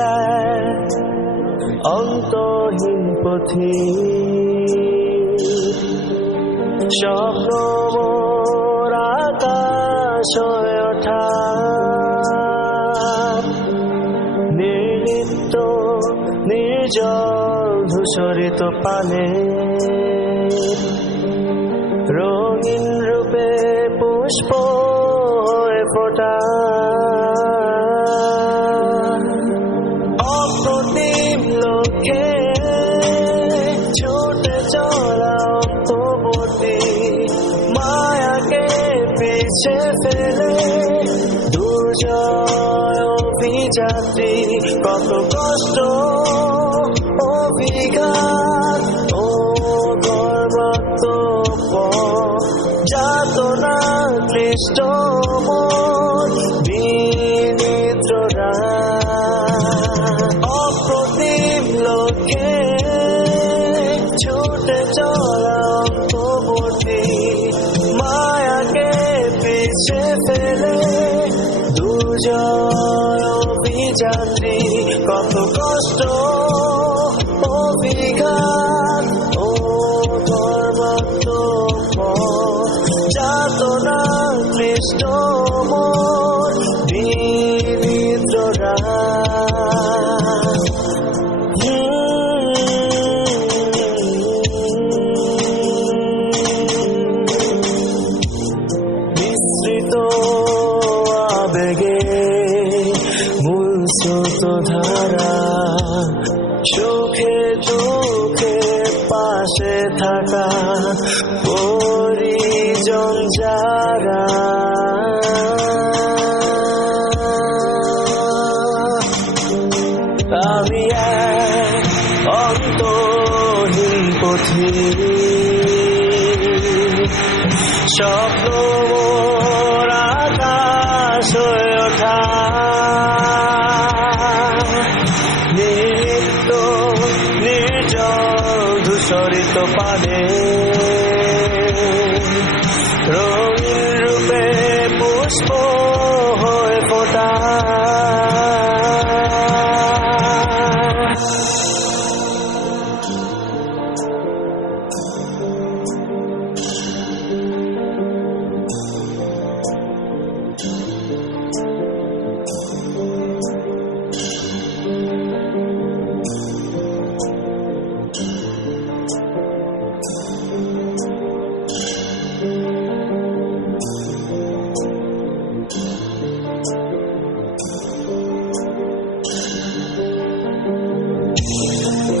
এক অন্তহীন পথি স্বপ্ন মোর আকাশ হয়ে ওঠা নির্লিপ্ত নির্জল ধূসরিত পানে রঙিন রূপে পুষ্প হয়ে ফোটা অপ্রতিম লক্ষ্যে ছুটে চলা অন্তবর্তী মায়াকে পিছে ফেলে দুর্জয় অভিযাত্রী কত কষ্ট অভিঘাত ও গর্বাত্ম যাতনা ক্লিষ্ট মন বিনিদ্ররা অপ্রতিম লক্ষ্যে ছুটে চলা অন্তবর্তী মায়াকে পিছে ফেলে দুর্জয় অভিযাত্রী কত কষ্ট অভিঘাত ও ধর্মাত্ম যাতনা ক্লিষ্ট মন বিনিদ্ররা মিশ্রিত আবেগে মূল স্রোত ধারা সুখে দুঃখে পাশে থাকা পরিজন যারা আমি এক অন্তহীন পথি স্বপ্ন মোর আকাশ হয়ে ওঠা নিত্য নির্জল ধূসরিত পানে রঙিন রূপে পুষ্প হয়ে ফোটা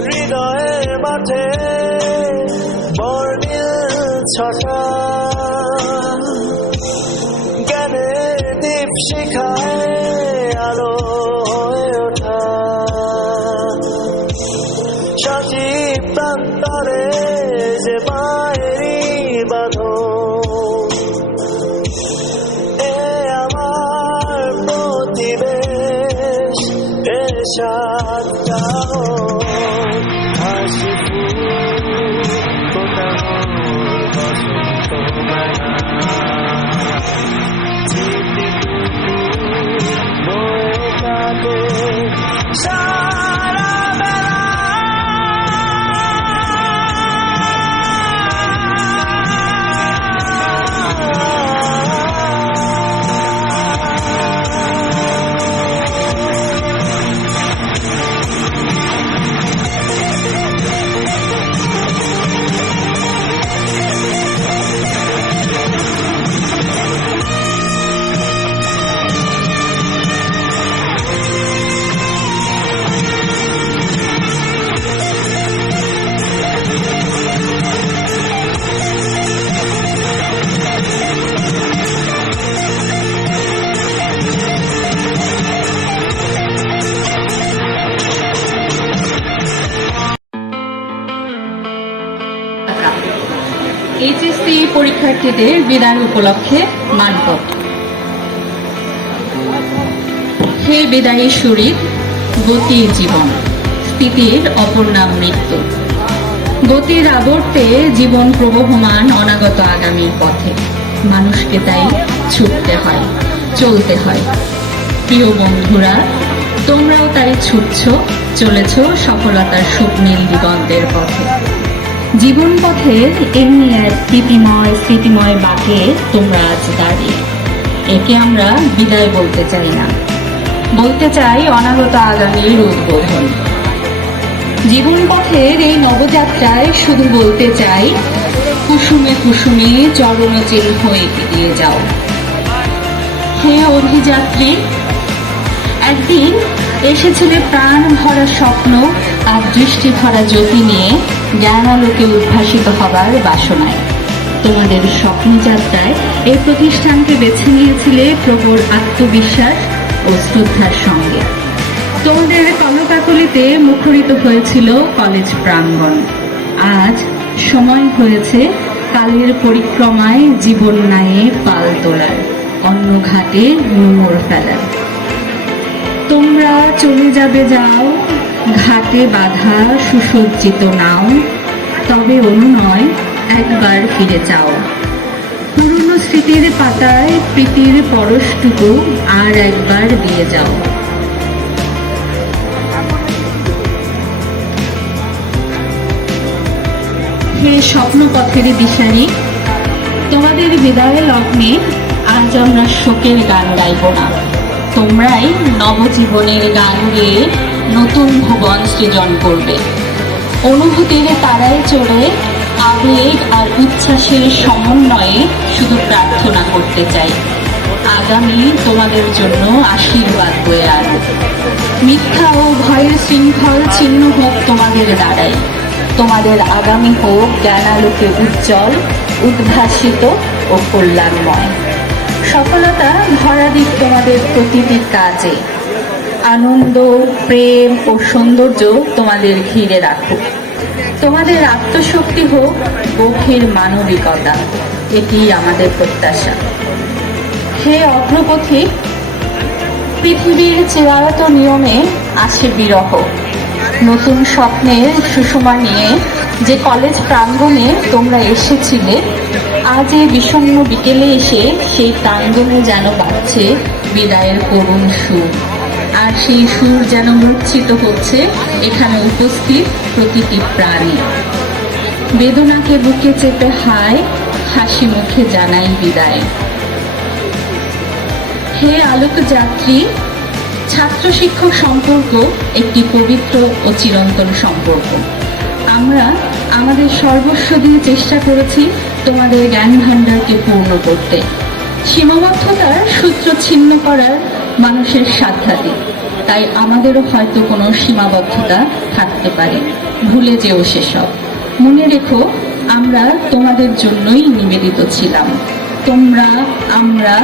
হৃদয়ের মাঠে বর্ণিল ছটা জ্ঞানের দীপ শিখায় আলো হয়ে ওঠা সজীব প্রান্তরে যে মায়েরই বাঁধন এ আমার প্রতিবেশ এ সাতটাও হাসি ফুল ফোটানো বসন্ত মেলা স্মৃতি বয়ে কাটে সারা বেলা এইচএসসি পরীক্ষার্থীদের বিদায় উপলক্ষে মানপট। হে বিদায়ী শরীর, গতির জীবন, স্থিতির অপর নাম মৃত্যু। গতির আবর্তে জীবন প্রবহমান অনাগত আগামীর পথে, মানুষকে তাই ছুটতে হয়, চলতে হয়। প্রিয় বন্ধুরা, তোমরাও তাই ছুটছ, চলেছ সফলতার স্বপ্নীল দিগন্তের পথে। জীবন পথের এমনি এক স্মৃতিময় বাঁকে তোমরা আজ দাঁড়িয়ে। একে আমরা বিদায় বলতে চাই না, বলতে চাই অনাগত আগামীর উদ্বোধন। জীবন পথের এই নবযাত্রায় শুধু বলতে চাই, কুসুমে কুসুমে চরণ চিহ্ন এগিয়ে যাও। হে অভিযাত্রী, একদিন এসেছিলে প্রাণ ভরা স্বপ্ন আর দৃষ্টি ভরা জ্যোতি নিয়ে জ্ঞানালোকে উদ্ভাসিত হবার বাসনায়। তোমাদের স্বপ্নযাত্রায় এই প্রতিষ্ঠানকে বেছে নিয়েছিলে প্রবল আত্মবিশ্বাস ও শ্রদ্ধার সঙ্গে। তোমাদের কলকাকলিতে মুখরিত হয়েছিল কলেজ প্রাঙ্গণ। আজ সময় হয়েছে কালের পরিক্রমায় জীবন নায়ে পাল তোলার, অন্য ঘাটে নোঙর ফেলার। তোমরা চলে যাবে যাও, ঘাটে বাঁধা সুসজ্জিত নাও, তবে অনুনয় একবার ফিরে যাও। পুরনো স্মৃতির পাতায় প্রীতির পরশটুকু আর একবার দিয়ে যাও। হে স্বপ্নপথের দিশারি, তোমাদের বিদায় লগ্নে আজ আমরা শোকের গান গাইব না। তোমরাই নবজীবনের গান গেয়ে নতুন ভুবন সৃজন করবে। অনুভূতির তারায় চড়ে আবেগ আর উচ্ছ্বাসের সমন্বয়ে শুধু প্রার্থনা করতে চাই, আগামী তোমাদের জন্য আশীর্বাদ বয়ে আনো। মিথ্যা ও ভয়ের শৃঙ্খল ছিন্ন হোক তোমাদের দ্বারাই। তোমাদের আগামী হোক জ্ঞানালোকে উজ্জ্বল, উদ্ভাসিত ও কল্যাণময়। সফলতা ভরা দিক তোমাদের প্রতিটি কাজে। আনন্দ, প্রেম ও সৌন্দর্য তোমাদের ঘিরে রাখুক। তোমাদের আত্মশক্তি হোক গভীর মানবিকতা, এটি আমাদের প্রত্যাশা। হে অগ্রপথিক, পৃথিবীর চিরায়ত নিয়মে আসে বিরহ। নতুন স্বপ্নের সুষমা নিয়ে যে কলেজ প্রাঙ্গণে তোমরা এসেছিলে, আজ এই বিষণ্ণ বিকেলে এসে সেই প্রাঙ্গণে যেন বাজছে বিদায়ের করুণ সুর। আর সেই সুর যেন মূর্ছিত হচ্ছে এখানে উপস্থিত প্রতিটি প্রাণী। বেদনাকে বুকে চেপে হায়, হাসি মুখে জানাই বিদায়। হে আলোক যাত্রী, ছাত্র শিক্ষক সম্পর্ক একটি পবিত্র ও চিরন্তন সম্পর্ক। আমরা আমাদের সর্বস্ব দিয়ে চেষ্টা করেছি তোমাদের জ্ঞান ভাণ্ডারকে পূর্ণ করতে। সীমাবদ্ধতার সূত্র ছিন্ন করার মানুষের সাধ্যাতি, তাই আমাদেরও হয়তো কোনো সীমাবদ্ধতা থাকতে পারে। ভুলে যেও সেসব। মনে রেখো, আমরা তোমাদের জন্যই নিবেদিত ছিলাম। তোমরা আমরা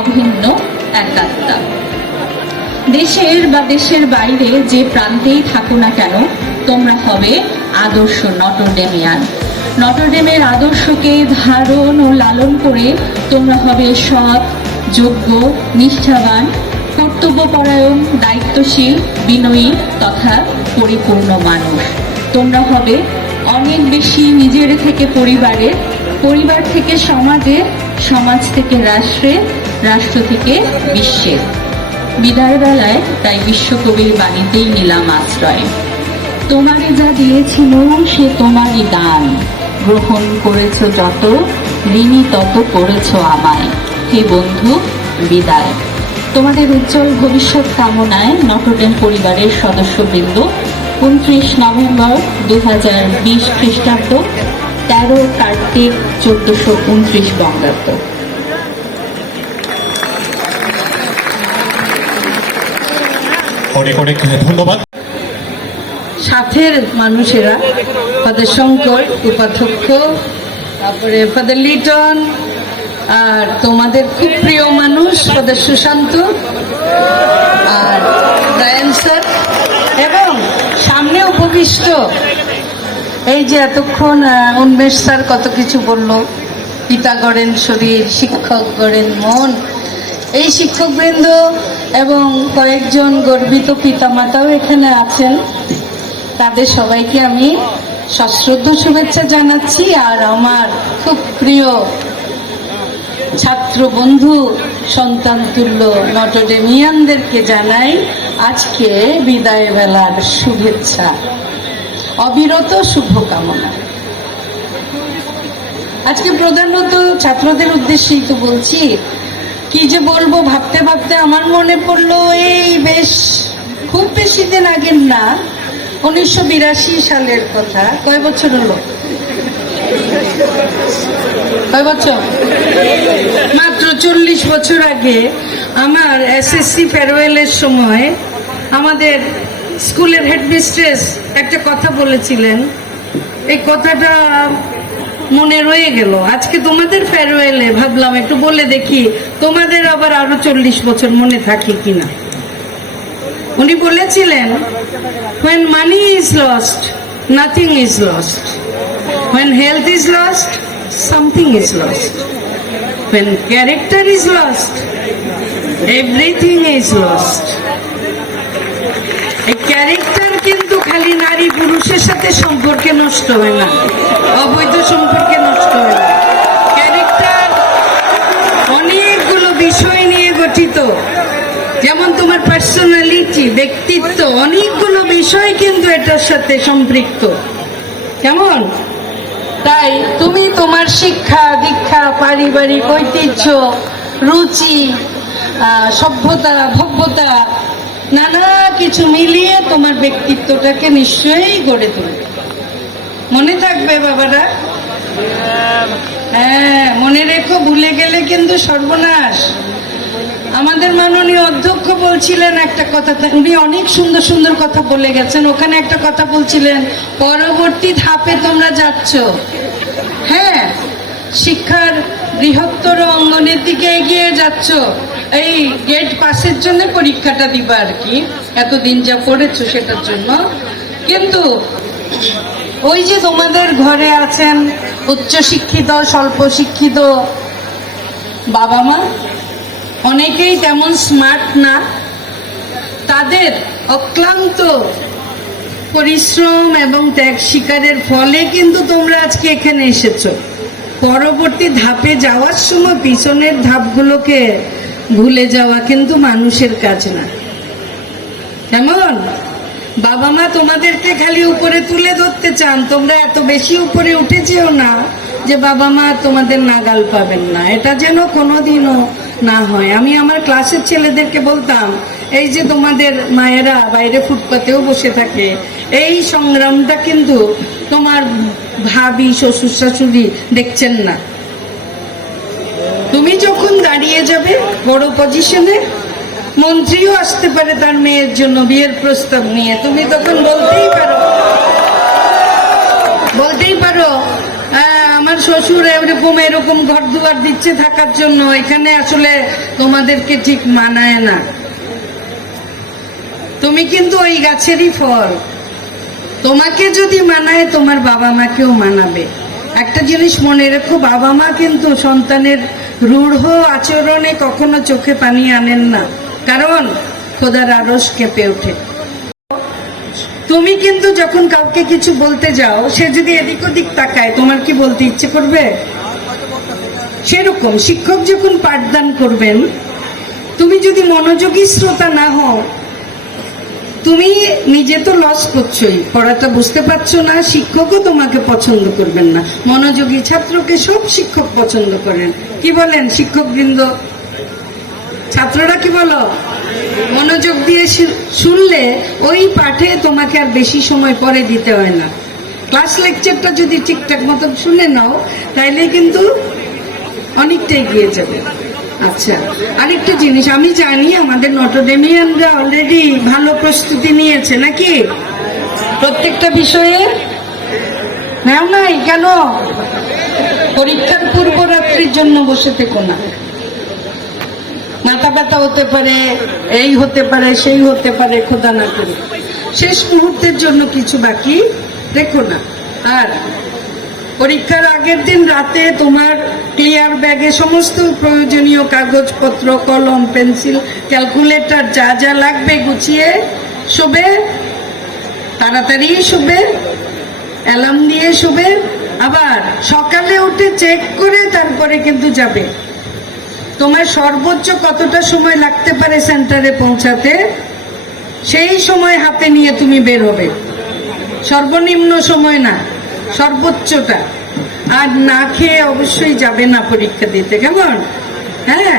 অভিন্ন এক আত্মা। দেশের বা দেশের বাইরে যে প্রান্তেই থাকো না কেন, তোমরা হবে আদর্শ নটরডেমিয়ান। নটরডেমের আদর্শকে ধারণ ও লালন করে তোমরা হবে সৎ, যোগ্য, নিষ্ঠাবান, কর্তব্যপরায়ণ, দায়িত্বশীল, বিনয়ী তথা পরিপূর্ণ মানুষ। তোমরা হবে অনেক বেশি নিজের থেকে পরিবারে, পরিবার থেকে সমাজে, সমাজ থেকে রাষ্ট্রে, রাষ্ট্র থেকে বিশ্বে। বিদায় বেলায় তাই বিশ্বকবির বাণীতেই নিলাম আশ্রয়। তোমারে যা দিয়েছিল সে তোমারই দান, গ্রহণ করেছ যত, ঋণী তত করেছ আমায়। হে বন্ধু, বিদায়। তোমাদের উজ্জ্বল ভবিষ্যৎ কামনায় নটরডেম পরিবারের সদস্যবৃন্দ 29 নভেম্বর 2020 খ্রিস্টাব্দ, 13 কার্তিক 1429 বঙ্গাব্দ। অনেক অনেক ধন্যবাদ। সাথের মানুষেরা, ফাদার শঙ্কর উপাধ্যক্ষ, তারপরে ফাদার লিটন, আর তোমাদের খুব প্রিয় মানুষ ফাদার সুশান্ত আর রায়ান স্যার, এবং সামনে উপবিষ্ট এই যে এতক্ষণ উন্মেষ স্যার কত কিছু বলল, পিতা গড়েন শরীর, শিক্ষক গড়েন মন, এই শিক্ষকবৃন্দ এবং কয়েকজন গর্বিত পিতামাতাও এখানে আছেন। তাদের সবাইকে আমি সশ্রদ্ধ শুভেচ্ছা জানাচ্ছি। আর আমার খুব প্রিয় ছাত্র বন্ধু সন্তান তুল্য নটরডেমিয়ানদেরকে জানাই আজকে বিদায় বেলার শুভেচ্ছা, অবিরত শুভকামনা। আজকে প্রধানত ছাত্রদের উদ্দেশ্যেই তো বলছি। কি যে বলবো ভাবতে ভাবতে আমার মনে পড়লো এই বেশ খুব বেশি দিন আগের না, 1982 সালের কথা। কয় বছর হলো? কয় বছর? মাত্র 40 বছর আগে আমার এসএসসি ফেয়ারওয়েলের সময় আমাদের স্কুলের হেডমিস্ট্রেস একটা কথা বলেছিলেন। এই কথাটা মনে রয়ে গেল। আজকে তোমাদের ফেয়ারওয়েলে ভাবলাম একটু বলে দেখি তোমাদের আবার আরো 40 বছর মনে থাকে কিনা। উনি বলেছিলেন, when money is lost, nothing is lost. When health is lost, something is lost. When character is lost, everything is lost. এই ক্যারেক্টার কিন্তু খালি নারী পুরুষের সাথে সম্পর্কে নষ্ট হয় না, অবৈধ সম্পর্কে নষ্ট হয় না। ক্যারেক্টার অনেকগুলো বিষয় নিয়ে গঠিত, যেমন তোমার পার্সোনালিটি, ব্যক্তিত্ব, অনেকগুলো বিষয় কিন্তু এটার সাথে সম্পৃক্ত। কেমন? তাই তুমি তোমার শিক্ষা দীক্ষা, পারিবারিক ঐতিহ্য, রুচি, সভ্যতা, ভব্যতা, নানা কিছু মিলিয়ে তোমার ব্যক্তিত্বটাকে নিশ্চয়ই গড়ে তুলবে। মনে থাকবে বাবারা? হ্যাঁ, মনে রেখো, ভুলে গেলে কিন্তু সর্বনাশ। আমাদের মাননীয় অধ্যক্ষ বলছিলেন একটা কথা, উনি অনেক সুন্দর সুন্দর কথা বলে গেছেন। ওখানে একটা কথা বলছিলেন, পরবর্তী ধাপে তোমরা যাচ্ছ। হ্যাঁ, শিক্ষার বৃহত্তর অঙ্গনের দিকে এগিয়ে যাচ্ছ। এই গেট পাসের জন্য পরীক্ষাটা দিবা আর কি, এতদিন যা পড়েছো সেটার জন্য। কিন্তু ওই যে তোমাদের ঘরে আছেন উচ্চশিক্ষিত, স্বল্প শিক্ষিত বাবা মা, অনেকেই তেমন স্মার্ট না, তাদের অক্লান্ত পরিশ্রম এবং ত্যাগ স্বীকারের ফলে কিন্তু তোমরা আজকে এখানে এসেছো। পরবর্তী ধাপে যাওয়ার সময় পিছনের ধাপগুলোকে ভুলে যাওয়া কিন্তু মানুষের কাজ না। কেমন? বাবা মা তোমাদেরকে খালি উপরে তুলে ধরতে চান, তোমরা এত বেশি উপরে উঠে যেও না যে বাবা মা তোমাদের নাগাল পাবেন না, এটা যেন কোনোদিনও না হয়। আমি আমার ক্লাসের ছেলেদেরকে বলতাম, এই যে তোমাদের মায়েরা বাইরে ফুটপাতেও বসে থাকে, এই সংগ্রামটা কিন্তু তোমার ভাবি, শ্বশুর শাশুড়ি দেখছেন না। তুমি যখন দাঁড়িয়ে যাবে বড় পজিশনে, মন্ত্রীও আসতে পারে তার মেয়ের জন্য বিয়ের প্রস্তাব নিয়ে, তুমি তখন বলতেই পারো আমার শ্বশুর এরকম এরকম ঘর দুয়ার দিচ্ছে থাকার জন্য, এখানে আসলে তোমাদেরকে ঠিক মানায় না। তুমি কিন্তু ওই গাছেরই ফল, তোমাকে যদি মানায় তোমার বাবা মাকেও মানাবে। একটা জিনিস মনে রেখো, বাবা মা কিন্তু সন্তানের রূঢ় আচরণে কখনো চোখে পানি আনেন না, কারণ খোদার আরশ কেঁপে ওঠে। তুমি কিন্তু যখন কাউকে কিছু বলতে যাও, সে যদি এদিক ওদিক তাকায়, তোমার কি বলতে ইচ্ছে করবে? সেরকম শিক্ষক যখন পাঠদান করবেন, তুমি যদি মনোযোগী শ্রোতা না হও, তুমি নিজে তো লস করছোই, পড়াটা বুঝতে পারছো না, শিক্ষকও তোমাকে পছন্দ করবেন না। মনোযোগী ছাত্রকে সব শিক্ষক পছন্দ করেন। কি বলেন শিক্ষকবৃন্দ? ছাত্ররা কি বলো? মনোযোগ দিয়ে শুনলে ওই পাঠে তোমাকে আর বেশি সময় পরে দিতে হয় না। ক্লাস লেকচারটা যদি ঠিকঠাক মতো শুনে নাও, তাইলে কিন্তু অনেকটা এগিয়ে যাবে। আচ্ছা, আরেকটা জিনিস, আমি জানি আমাদের নটরডেমিয়ানরা অলরেডি ভালো প্রস্তুতি নিয়েছে নাকি প্রত্যেকটা বিষয়ে? নাও নাই কেন? পরীক্ষার পূর্ব রাত্রির জন্য বসে থেকো না। মাথা ব্যথা হতে পারে, এই হতে পারে, সেই হতে পারে, খোদা না করে শেষ মুহূর্তের জন্য কিছু বাকি রেখো না। আর পরীক্ষার আগের দিন রাতে তোমার ক্লিয়ার ব্যাগে সমস্ত প্রয়োজনীয় কাগজপত্র, কলম, পেন্সিল, ক্যালকুলেটর, যা যা লাগবে গুছিয়ে শোবে, তাড়াতাড়ি শোবে, অ্যালার্ম দিয়ে শোবে, আবার সকালে উঠে চেক করে তারপরে কিন্তু যাবে। তোমার সর্বোচ্চ কতটা সময় লাগতে পারে সেন্টারে পৌঁছাতে, সেই সময় হাতে নিয়ে তুমি বের হবে। সর্বনিম্ন সময় না, সর্বোচ্চটা। আর না খেয়ে অবশ্যই যাবে না পরীক্ষা দিতে, কেমন? হ্যাঁ।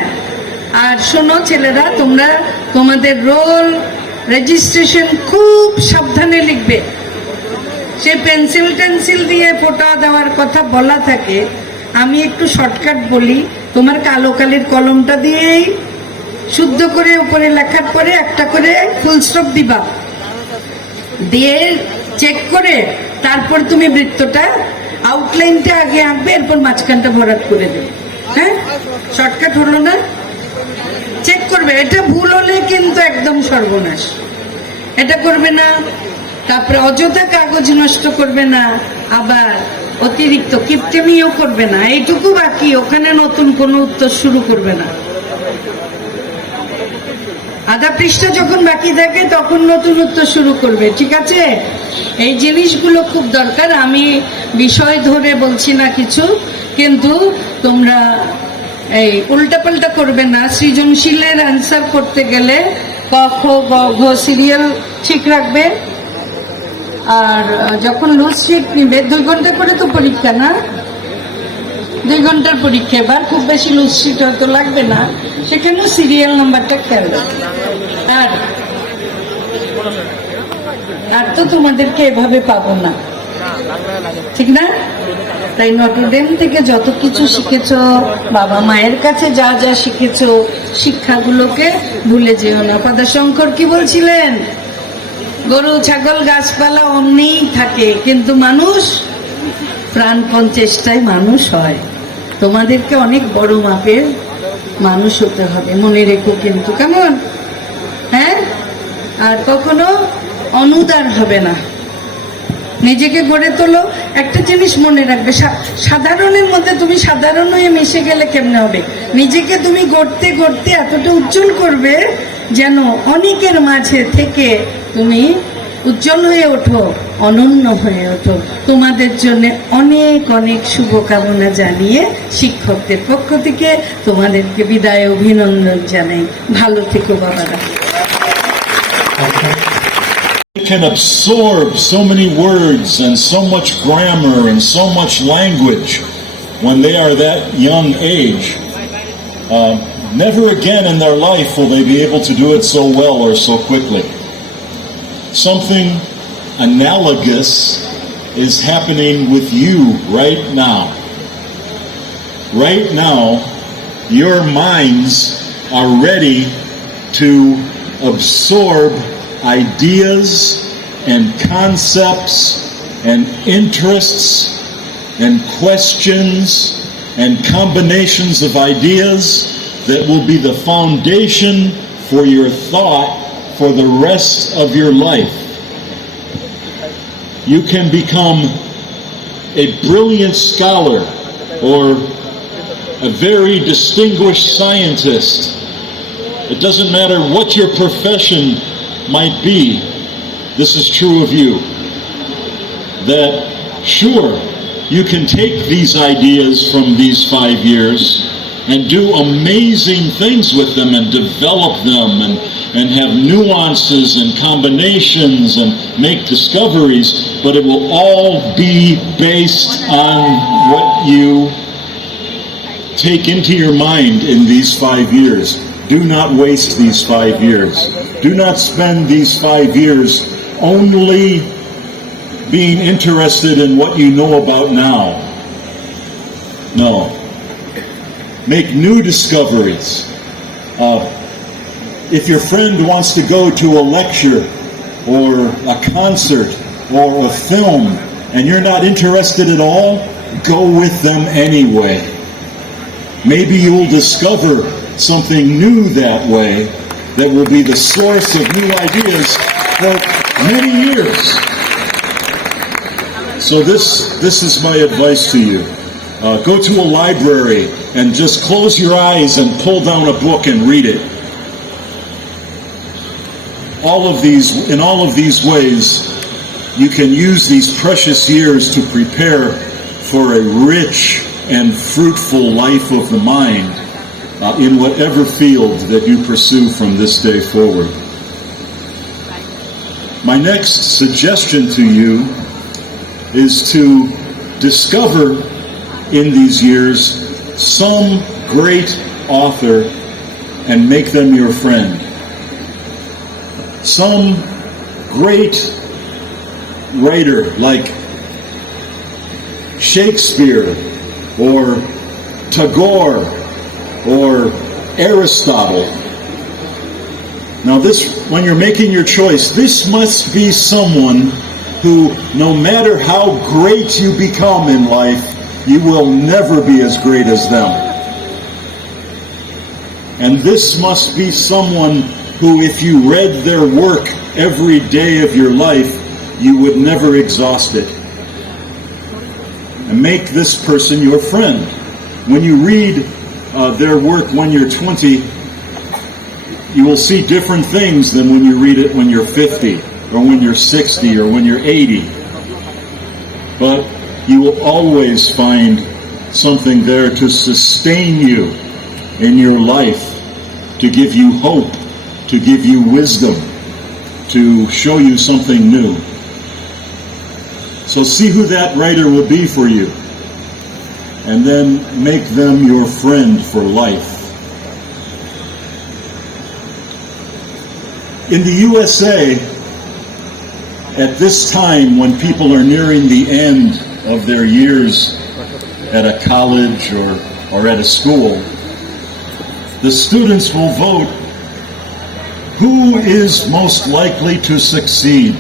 আর শোনো ছেলেরা, তোমরা তোমাদের রোল রেজিস্ট্রেশন খুব সাবধানে লিখবে। সে পেন্সিল দিয়ে ফোঁটা দেওয়ার কথা বলা থাকে, আমি একটু শর্টকাট বলি। তোমার কালো কালির কলমটা দিয়েই শুদ্ধ করে উপরে লেখার পরে একটা করে ফুল স্টপ দিবা, দিয়ে চেক করে তারপর তুমি বৃত্তটা আউটলাইনটা আগে আঁকবে, এরপর মাঝখানটা ভরাট করে দেবে। হ্যাঁ, শর্টকাট হলো না? চেক করবে, এটা ভুল হলে কিন্তু একদম সর্বনাশ। এটা করবে না। তারপরে অযথা কাগজ নষ্ট করবে না, আবার অতিরিক্ত কিপটেমিও করবে না। এইটুকু বাকি, ওখানে নতুন কোনো উত্তর শুরু করবে না। আধা পৃষ্ঠা যখন বাকি থাকে তখন নতুন উত্তর শুরু করবে, ঠিক আছে? এই জিনিসগুলো খুব দরকার। আমি বিষয় ধরে বলছি না কিছু, কিন্তু তোমরা এই উল্টাপাল্টা করবে না। সৃজনশীলের অ্যান্সার করতে গেলে ক খ গ ঘ সিরিয়াল ঠিক রাখবে। আর যখন লুজ শিট নিবে, 2 ঘন্টা করে তো পরীক্ষা না, 2 ঘন্টার পরীক্ষা। এবার খুব বেশি লুজ শিট হয়তো লাগবে না, সেখানেও সিরিয়াল নাম্বারটা খেয়াল রাখবে। আর তো তোমাদেরকে এভাবে পাবো না, ঠিক না? তাই নটরডেম থেকে যত কিছু শিখেছো, বাবা মায়ের কাছে যা যা শিখেছো, শিক্ষাগুলোকে ভুলে যেও না। পদাশঙ্কর কি বলছিলেন? গরু ছাগল গাছপালা অমনিই থাকে, কিন্তু মানুষ প্রাণপণ চেষ্টায় মানুষ হয়। তোমাদেরকে অনেক বড় মাপের মানুষ হতে হবে, মনে রেখো কিন্তু, কেমন? হ্যাঁ। আর কখনো অনুদার হবে না, নিজেকে গড়ে তোলো। একটা জিনিস মনে রাখবে, সাধারণের মধ্যে তুমি সাধারণ হয়ে মিশে গেলে কেমনে হবে? নিজেকে তুমি গড়তে গড়তে এতটা উজ্জ্বল করবে যেন অনেকের মাঝে থেকে তুমি উজ্জ্বল হয়ে ওঠো, অনন্য হয়ে ওঠো। তোমাদের জন্য অনেক অনেক শুভকামনা জানিয়ে শিক্ষকদের পক্ষ থেকে তোমাদেরকে বিদায় অভিনন্দন জানাই। ভালো থেকো বাবারা। Can absorb so many words and so much grammar and so much language when they are that young age. Never again in their life will they be able to do it so well or so quickly. Something analogous is happening with you right now. Right now, your minds are ready to absorb ideas and concepts and interests and questions and combinations of ideas that will be the foundation for your thought for the rest of your life. You can become a brilliant scholar or a very distinguished scientist. It doesn't matter what your profession might be. This is true of you. That sure, you can take these ideas from these 5 years and do amazing things with them and develop them and have nuances and combinations and make discoveries, but it will all be based on what you take into your mind in these 5 years. Do not waste these 5 years. Do not spend these 5 years only being interested in what you know about now. No. Make new discoveries. If your friend wants to go to a lecture or a concert or a film and you're not interested at all, go with them anyway. Maybe you'll discover something new that way that will be the source of new ideas for many years. So this is my advice to you. Go to a library and just close your eyes and pull down a book and read it. In all of these ways, you can use these precious years to prepare for a rich and fruitful life of the mind. in whatever field that you pursue from this day forward. My next suggestion to you is to discover in these years some great author and make them your friend. Some great writer like Shakespeare or Tagore or Aristotle. Now this, when you're making your choice, this must be someone who, no matter how great you become in life, you will never be as great as them. And this must be someone who, if you read their work every day of your life, you would never exhaust it. And make this person your friend. When you read their work when you're 20, you will see different things than when you read it when you're 50, or when you're 60, or when you're 80. But you will always find something there to sustain you in your life, to give you hope, to give you wisdom, to show you something new. So see who that writer will be for you, and then make them your friend for life. In the USA, at this time when people are nearing the end of their years at a college or at a school, the students will vote who is most likely to succeed.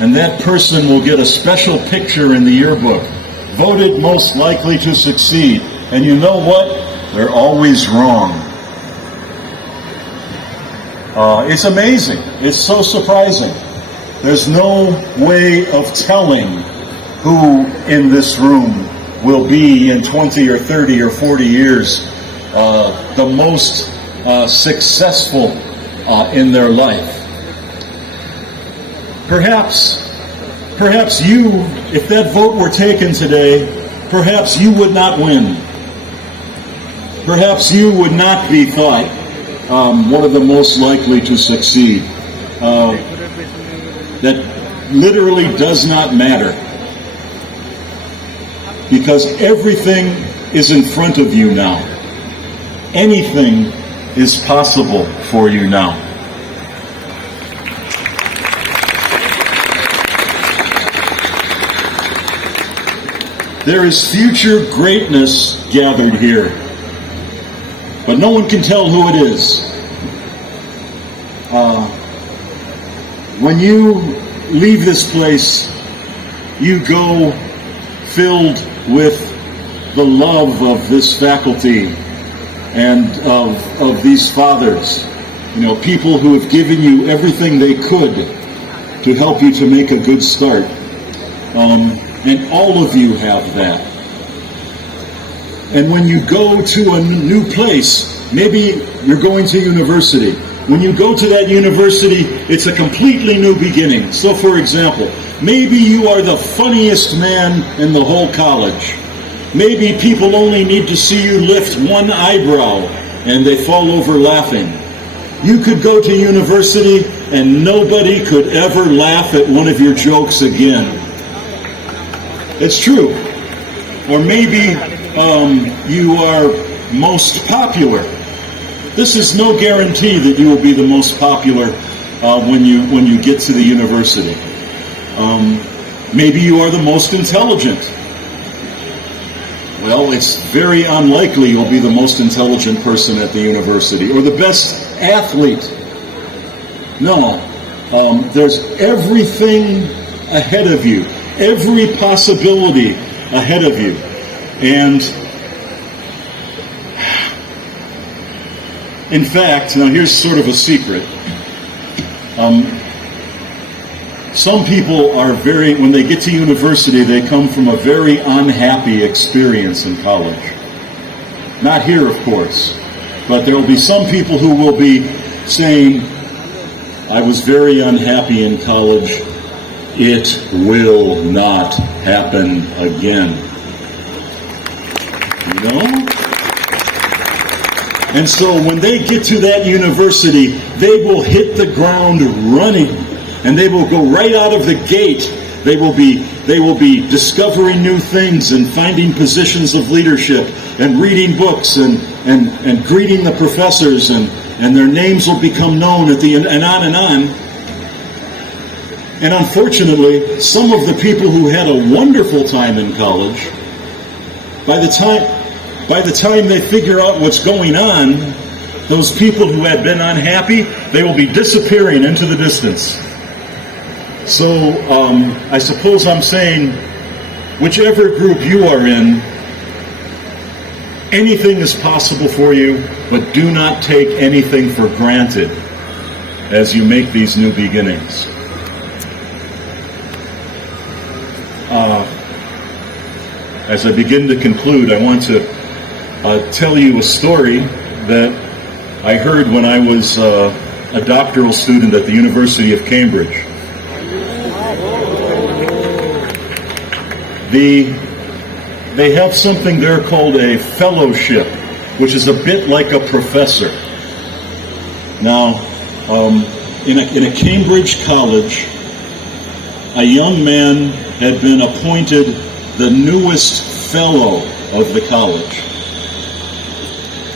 And that person will get a special picture in the yearbook, voted most likely to succeed. And you know what? They're always wrong. It's amazing. It's so surprising. There's no way of telling who in this room will be in 20 or 30 or 40 years the most successful in their life. Perhaps you, if that vote were taken today, perhaps you would not win. Perhaps you would not be thought one of the most likely to succeed. That literally does not matter, because everything is in front of you now. Anything is possible for you now. There is future greatness gathered here, but no one can tell who it is. When you leave this place, you go filled with the love of this faculty and of these fathers. You know, people who have given you everything they could to help you to make a good start. And all of you have that. And when you go to a new place, maybe you're going to university. When you go to that university, it's a completely new beginning. So for example, maybe you are the funniest man in the whole college. Maybe people only need to see you lift one eyebrow and they fall over laughing. You could go to university and nobody could ever laugh at one of your jokes again. It's true. Or maybe you are most popular. This is no guarantee that you will be the most popular when you get to the university. Maybe you are the most intelligent. Well, it's very unlikely you'll be the most intelligent person at the university, or the best athlete. No, there's everything ahead of you, every possibility ahead of you. And in fact, now here's sort of a secret. Some people are when they get to university, they come from a very unhappy experience in college. Not here, of course, but there will be some people who will be saying, I was very unhappy in college. It will not happen again. You know? And so when they get to that university, they will hit the ground running, and they will go right out of the gate. They will be discovering new things and finding positions of leadership and reading books and greeting the professors, and their names will become known at the end, and on and on. And unfortunately, some of the people who had a wonderful time in college, by the time they figure out what's going on, those people who had been unhappy, they will be disappearing into the distance. So I suppose I'm saying, whichever group you are in, anything is possible for you, but do not take anything for granted as you make these new beginnings. As I begin to conclude, I want to tell you a story that I heard when I was a doctoral student at the University of Cambridge. They have something there called a fellowship, which is a bit like a professor. Now, in a Cambridge college, a young man had been appointed the newest fellow of the college.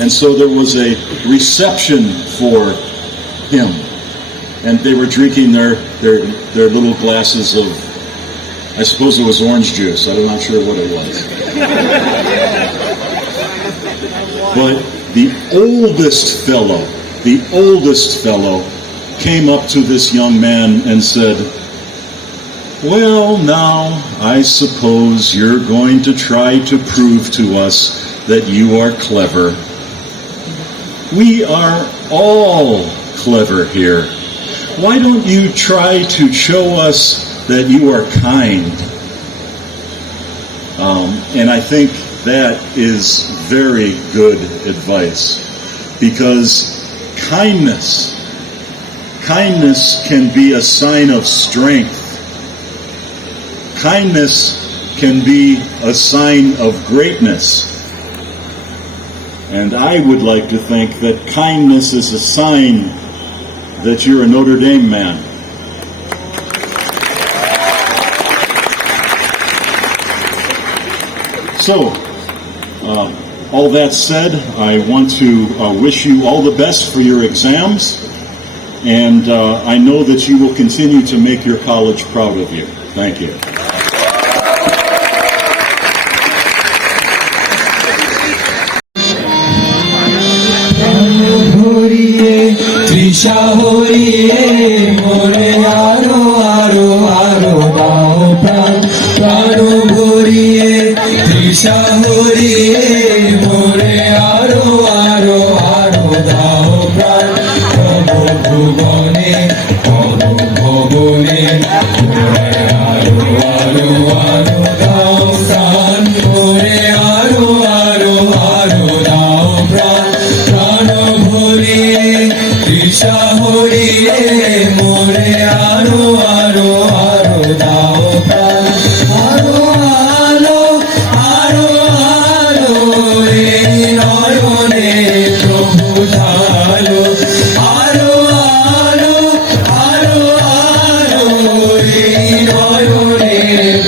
And so there was a reception for him, and they were drinking their little glasses of, I suppose it was orange juice. I'm not sure what it was. But the oldest fellow came up to this young man and said, "Well, now I suppose you're going to try to prove to us that you are clever. We are all clever here. Why don't you try to show us that you are kind?" And I think that is very good advice, because kindness can be a sign of strength. Kindness can be a sign of greatness. And I would like to think that kindness is a sign that you're a Notre Dame man. So, all that said, I want to wish you all the best for your exams, and I know that you will continue to make your college proud of you. Thank you. Trisha হরিয়ে মোরে আরো আরো আরো দাও প্রাণ প্রাণ ভরিয়ে তৃষা হরিয়ে মোরে আরো আরো আরো দাও প্রাণ ভুবনে ভবনে আরো আরো আরো দাও প্রাণ মোরে আরো আরো আরো দাও প্রাণ প্রাণ ভরিয়ে তৃষা হরিয়ে মোরে আরো আরো আরো দাও প্রাণ আরো আলো আরো আলো এই নয়নে প্রভু ঢালো আরো আলো আরো আলো এই নয়নে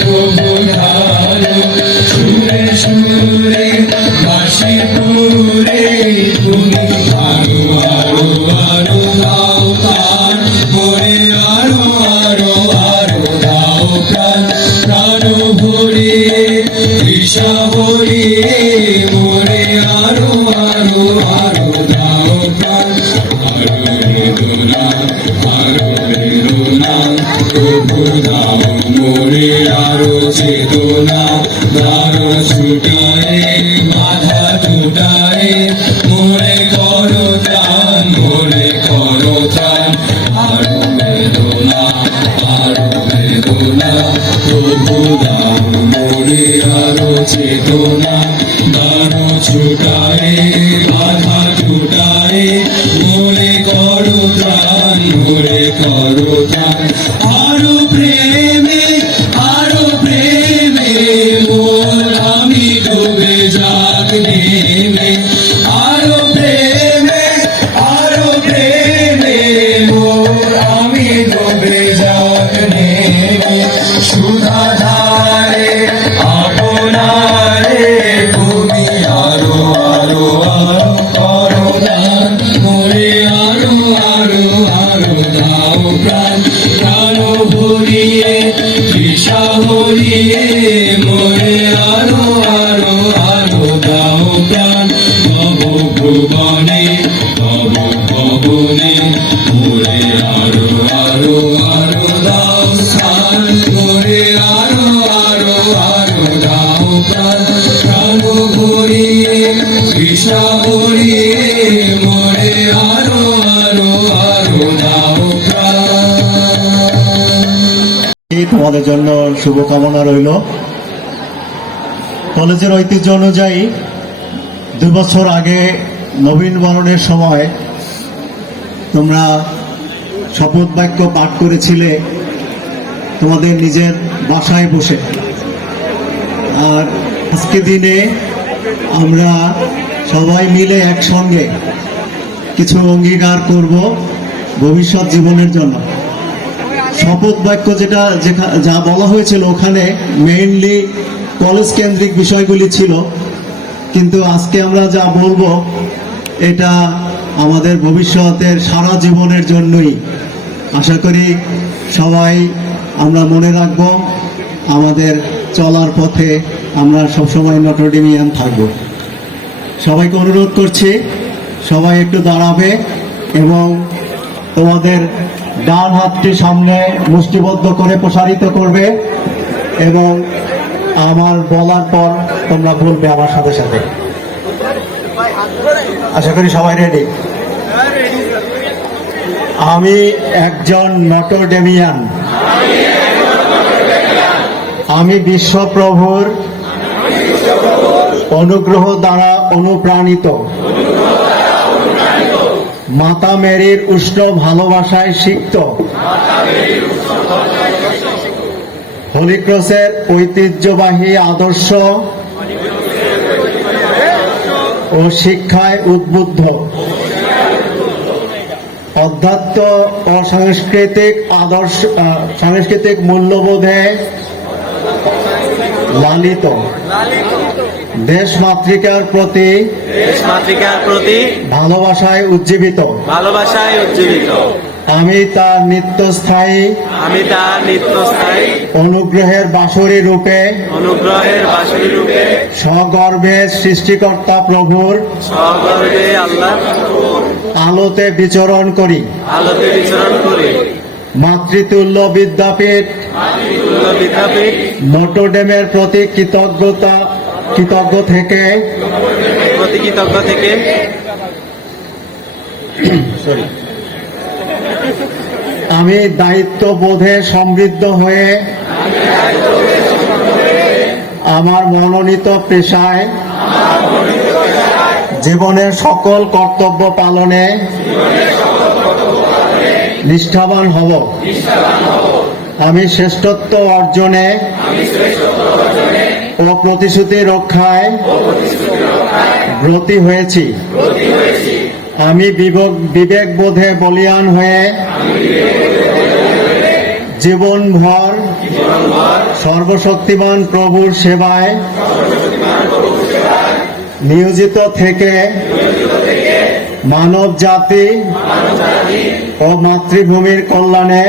প্রভু ঢালো সুরে সুরে বাঁশি পুরে তুমি আরো আরো আরো দাও প্রাণ মোরে আরো আরো আরো দাও প্রাণ প্রাণ ভরিয়ে তৃষা ভরিয়ে মোরে আরো আরো আরো দাও প্রাণ আরো বেদনা প্রভু দাও মোরে আরো চেতনা দ্বার ছুটায় বাধা ছুটায় মোরে করো ত্রাণ মোরে করো ত্রাণ আরো বেদনা প্রভু দাও মোরে আরো চেতনা দ্বার ছুটায় বাধা ছুটায় মোরে করো ত্রাণ মোরে করো ত্রাণ আরো প্রেমে মোর আমি সুধাধারে আপনারে তুমি আরো আরো আরো করো দান মোরে আরো আরো আরো দাও প্রাণ প্রাণ ভরিয়ে তৃষা হরিয়ে মোরে আরো আরো আরো দাও প্রাণ ভব ভুবনে ভব ভবনে মোরে আরো আরো আরো দাও স্থান মোরে আরো আরো আরো দাও প্রাণ প্রাণ ভরিয়ে তৃষা হরিয়ে মোরে আরো আরো আরো দাও প্রাণ। তোমাদের জন্য শুভকামনা রইল। কলেজের ঐতিহ্য অনুযায়ী 2 বছর আগে নবীন বরণের সময় তোমরা শপথ বাক্য পাঠ করেছিলে তোমাদের নিজের বাসায় বসে। আর আজকে দিনে আমরা সবাই মিলে একসঙ্গে কিছু অঙ্গীকার করব ভবিষ্যৎ জীবনের জন্য। শপথ বাক্য যা বলা হয়েছিল ওখানে মেইনলি কলেজ কেন্দ্রিক বিষয়গুলি ছিল, কিন্তু আজকে আমরা যা বলবো এটা আমাদের ভবিষ্যতের সারা জীবনের জন্যই। আশা করি সবাই আমরা মনে রাখব, আমাদের চলার পথে আমরা সবসময় নটরডেমিয়ান থাকব। সবাইকে অনুরোধ করছি সবাই একটু দাঁড়াবে এবং তোমাদের ডান হাতটি সামনে মুষ্টিবদ্ধ করে প্রসারিত করবে এবং আমার বলার পর তোমরা বলবে আমার সাথে সাথে। আশা করি সবাই রেডি। আমি একজন নটরডেমিয়ান। আমি বিশ্বপ্রভুর অনুগ্রহ দ্বারা অনুপ্রাণিত, মাতা মেরির উষ্ণ ভালোবাসায় সিক্ত, হোলি ক্রসের ঐতিহ্যবাহী আদর্শ ও শিক্ষায় উদ্বুদ্ধ, অধ্যাত্ম ও সাংস্কৃতিক মূল্যবোধে লালিত, দেশ মাতৃকার প্রতি ভালোবাসায় উজ্জীবিত। আমি তার নিত্যস্থায়ী অনুগ্রহের বাঁশরী রূপে সগর্বে সৃষ্টিকর্তা প্রভুর আলোতে বিচরণ করি। মাতৃতুল্য বিদ্যাপীঠ নটরডেমের প্রতি কৃতজ্ঞ থেকে আমি দায়িত্ববোধে সমৃদ্ধ হয়ে আমার মনোনীত পেশায় জীবনের সকল কর্তব্য পালনে নিষ্ঠাবান হব। আমি শ্রেষ্ঠত্ব অর্জনে ও প্রতিশ্রুতি রক্ষায় ব্রতী হয়েছি। আমি বিবেকবোধে বলীয়ান হয়ে জীবনভর সর্বশক্তিমান প্রভুর সেবায় নিয়োজিত থেকে মানব জাতি ও মাতৃভূমির কল্যাণে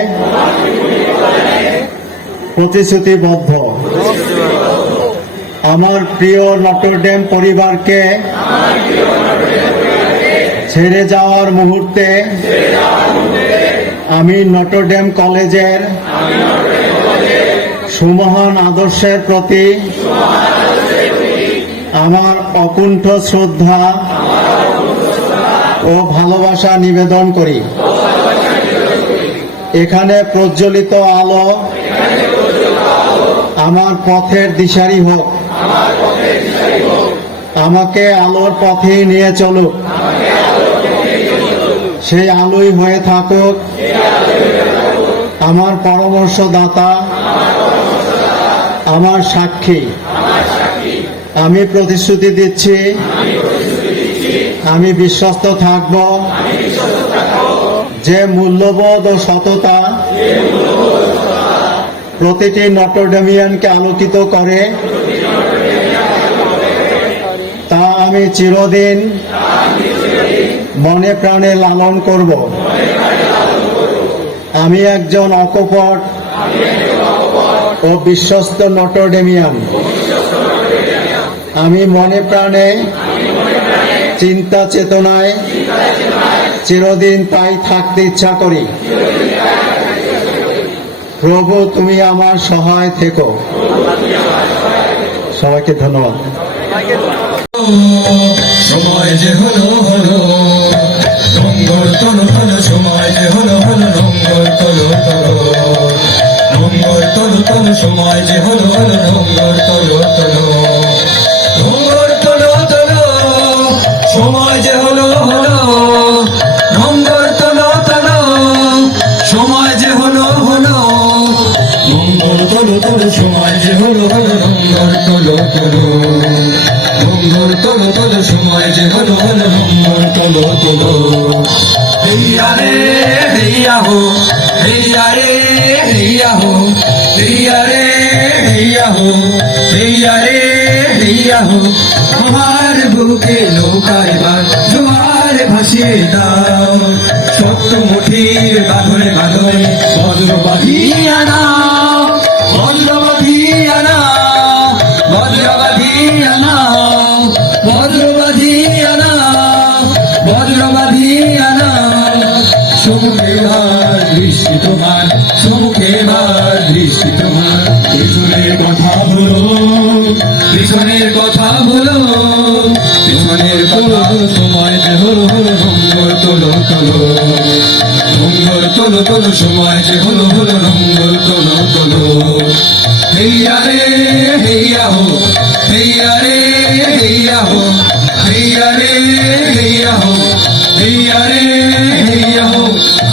প্রতিশ্রুতিবদ্ধ। আমার প্রিয় নটরডেম পরিবারকে ছেড়ে যাওয়ার মুহূর্তে আমি নটরডেম কলেজের সুমহান আদর্শের প্রতি আমার অকুণ্ঠ শ্রদ্ধা ও ভালোবাসা নিবেদন করি। এখানে প্রজ্বলিত আলো আমার পথের দিশারি হোক, আমাকে আলোর পথে নিয়ে চলুক, সেই আলোই হয়ে থাকুক আমার পরামর্শদাতা, আমার সাক্ষী। আমি প্রতিশ্রুতি দিচ্ছি আমি বিশ্বস্ত থাকব যে মূল্যবোধ ও সততা প্রতিটি নটরডেমিয়ানকে আলোকিত করে, তা আমি চিরদিন মনে প্রাণে লালন করব। আমি একজন অকপট ও বিশ্বস্ত নটরডেমিয়ান। আমি মনে প্রাণে চিন্তা চেতনায় চিরদিন তাই থাকতে ইচ্ছা করি। প্রভু, তুমি আমার সহায় থেকো। সবাইকে ধন্যবাদ। সময় যে হলো হলো রঙ্গর তলো তলো, সময় যে হলো হলো রঙ্গর তলো তলো, রঙ্গর তলো তলো, সময় যে হলো হলো রঙ্গর তলো তলো, রঙ্গর তলো তলো, সময় যে হলো হলো রঙ্গর তলো তলো, সময় যে হলো হলো রঙ্গর তলো তলো, সময় যে হলো হলো রঙ্গর তলো তলো, রঙ্গর তলো তলো, সময় যে হলো হলো রঙ্গর তলো তলো। হেইয়া রে হেইয়া হো, হেইয়া রে হেইয়া হো, হেইয়া রে হেইয়া হো, হেইয়া রে হেইয়া হো, আমার বুকে নৌকাইবার জোয়ার ভাসিয়ে দাও, সত্য মুঠির বাঁধনে বাঁধনে বজ্র বাঁধিয়া নাও, বজ্র বাঁধিয়া নাও, বজ্র বাঁধিয়া নাও, বজ্র বাঁধিয়া নাও, বজ্র বাঁধিয়া নাও, সমুখে বার দৃষ্টি তোমার, সমুখে বার দৃষ্টি তোমার, পেছনের কথা বলো, পেছনের কথা বলো, পেছনের কথা, সময় যে হলো হলো রঙ্গর তলো তলো, রঙ্গর তলো তলো, সময় যে হলো হলো রঙ্গর তলো তলো। হেইয়া রে হেইয়া হো, হেইয়া রে হেইয়া হো, হেইয়া রে হেইয়া হো, হেইয়া রে হেইয়া হো,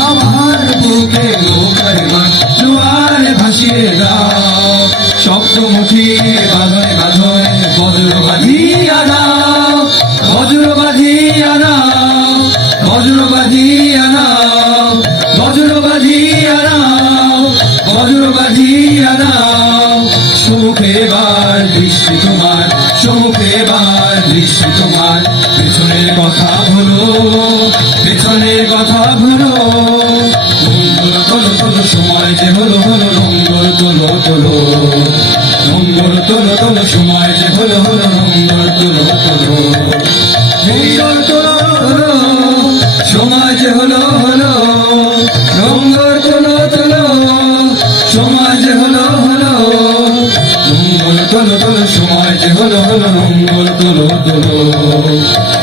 আমার বুকে নৌকাইবার জোয়ার ভাসিয়ে দাও, শক্ত মুঠির বাঁধনে বাঁধনে বজ্র বাঁধিয়া দাও, বজ্র বাঁধিয়া দাও, বজ্র বাঁধিয়া দাও, বজ্র বাঁধিয়া দাও, বজ্র বাঁধিয়া দাও, সমুখে বার দৃষ্টি তোমার, সমুখে বার দৃষ্টি তোমার, পেছনের কথা বলো, পেছনের কথা বলো, রঙ্গর তলো তলো, সময় যে হলো হলো রঙ্গর তলো তলো, রঙ্গর তলো তলো, সময় যে হলো হলো রঙ্গর তলো তলো, রঙ্গর তলো তলো, সময় যে হলো হলো রঙ্গর তলো তলো, সময় যে হলো হলো রঙ্গর তলো তলো, সময় যে হলো হলো রঙ্গর তলো তলো,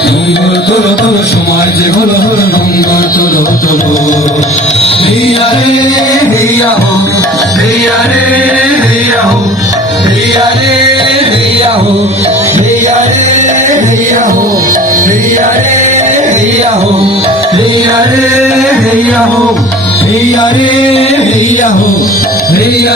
রঙ্গর তলো তলো, সময় যে হলো হলো রঙ্গর তলো তলো। হেইয়া রে হেইয়া হো, হেইয়া রে হেইয়া হো, হেইয়া রে হেইয়া হো, হেইয়া রে হেইয়া হো, হেইয়া রে হেইয়া হো, হেইয়া রে হেইয়া হো, হেইয়া রে হেইয়া হো, হেইয়া